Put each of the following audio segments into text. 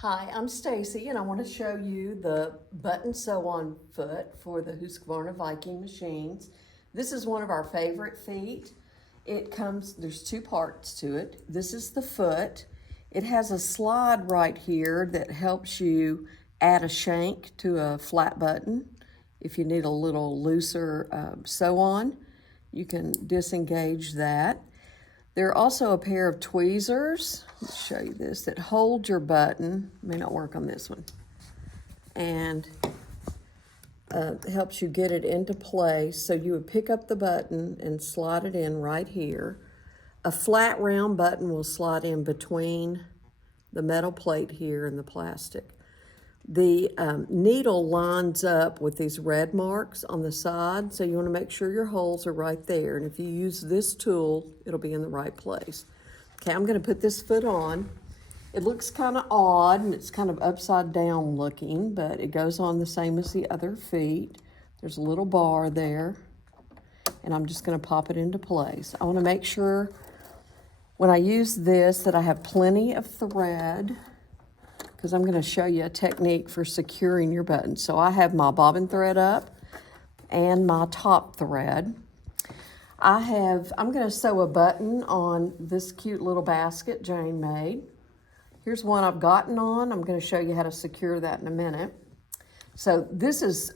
Hi, I'm Stacy, and I want to show you the button sew-on foot for the Husqvarna Viking machines. This is one of our favorite feet. There's two parts to it. This is the foot. It has a slide right here that helps you add a shank to a flat button. If you need a little looser sew-on, you can disengage that. There are also a pair of tweezers, let me show you this, that hold your button. May not work on this one. And helps you get it into place. So you would pick up the button and slide it in right here. A flat round button will slide in between the metal plate here and the plastic. The needle lines up with these red marks on the side, so you want to make sure your holes are right there. And if you use this tool, it'll be in the right place. Okay, I'm going to put this foot on. It looks kind of odd, and it's kind of upside down looking, but it goes on the same as the other feet. There's a little bar there, and I'm just going to pop it into place. I want to make sure when I use this that I have plenty of thread, because I'm going to show you a technique for securing your button. So I have my bobbin thread up and my top thread. I'm going to sew a button on this cute little basket Jane made. Here's one I've gotten on. I'm going to show you how to secure that in a minute. So this is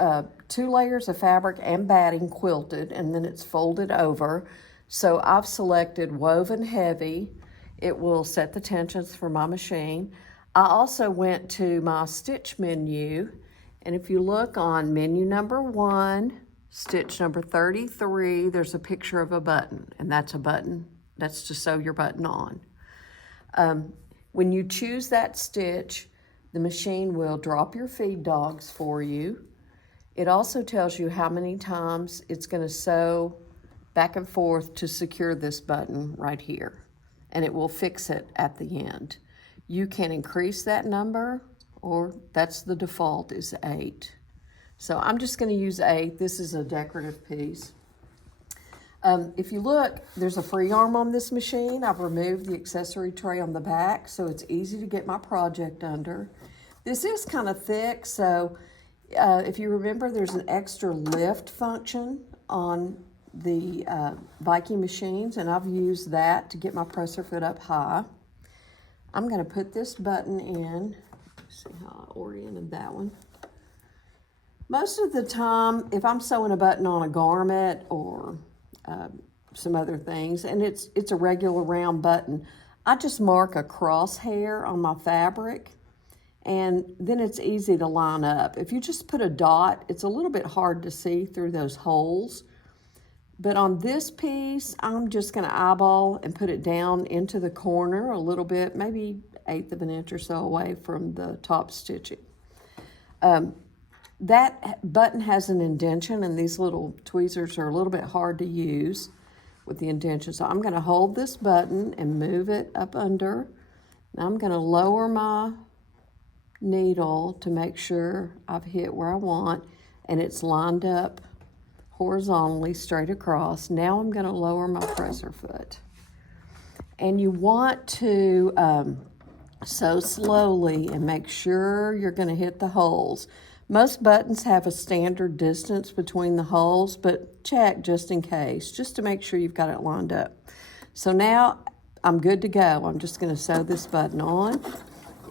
2 layers of fabric and batting quilted, and then it's folded over. So I've selected woven heavy. It will set the tensions for my machine. I also went to my stitch menu, and if you look on menu number 1, stitch number 33, there's a picture of a button, and that's a button. That's to sew your button on. When you choose that stitch, the machine will drop your feed dogs for you. It also tells you how many times it's going to sew back and forth to secure this button right here, and it will fix it at the end. You can increase that number, or that's the default is 8. So I'm just going to use 8. This is a decorative piece. If you look, there's a free arm on this machine. I've removed the accessory tray on the back, so it's easy to get my project under. This is kind of thick, so if you remember, there's an extra lift function on the Viking machines, and I've used that to get my presser foot up high. I'm going to put this button in. Let's see how I oriented that one. Most of the time, if I'm sewing a button on a garment or some other things, and it's a regular round button, I just mark a crosshair on my fabric, and then it's easy to line up. If you just put a dot, it's a little bit hard to see through those holes. But on this piece, I'm just going to eyeball and put it down into the corner a little bit, maybe 1/8 of an inch or so away from the top stitching. That button has an indention, and these little tweezers are a little bit hard to use with the indention. So I'm going to hold this button and move it up under. Now I'm going to lower my needle to make sure I've hit where I want, and it's lined up horizontally straight across. Now I'm going to lower my presser foot. And you want to sew slowly and make sure you're going to hit the holes. Most buttons have a standard distance between the holes, but check just in case, just to make sure you've got it lined up. So now I'm good to go. I'm just going to sew this button on.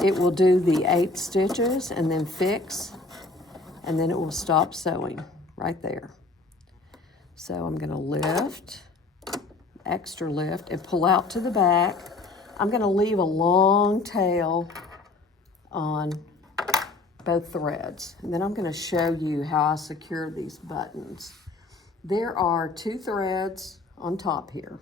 It will do the 8 stitches and then fix, and then it will stop sewing right there. So I'm going to lift, extra lift, and pull out to the back. I'm going to leave a long tail on both threads. And then I'm going to show you how I secure these buttons. There are 2 threads on top here.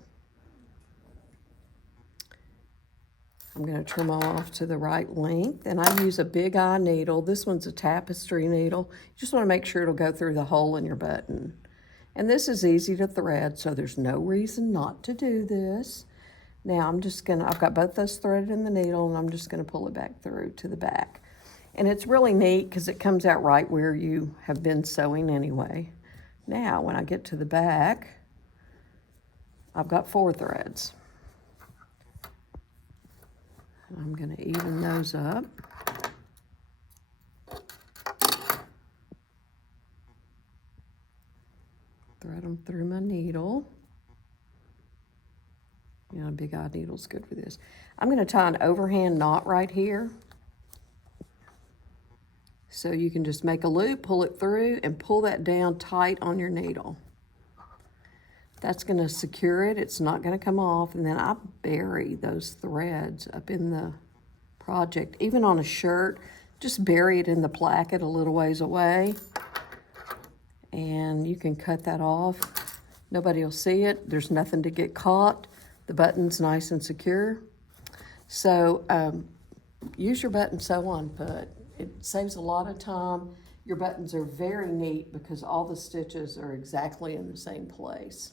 I'm going to trim them off to the right length, and I use a big eye needle. This one's a tapestry needle. You just want to make sure it'll go through the hole in your button. And this is easy to thread, so there's no reason not to do this. Now I've got both those threaded in the needle, and I'm just gonna pull it back through to the back. And it's really neat because it comes out right where you have been sewing anyway. Now, when I get to the back, I've got 4 threads. I'm gonna even those up. thread them through my needle. You know, a big eye needle's good for this. I'm going to tie an overhand knot right here. So you can just make a loop, pull it through, and pull that down tight on your needle. That's going to secure it. It's not going to come off. And then I bury those threads up in the project. Even on a shirt, just bury it in the placket a little ways away. And you can cut that off. Nobody will see it. There's nothing to get caught. The button's nice and secure. So use your button sew-on put. It saves a lot of time. Your buttons are very neat because all the stitches are exactly in the same place.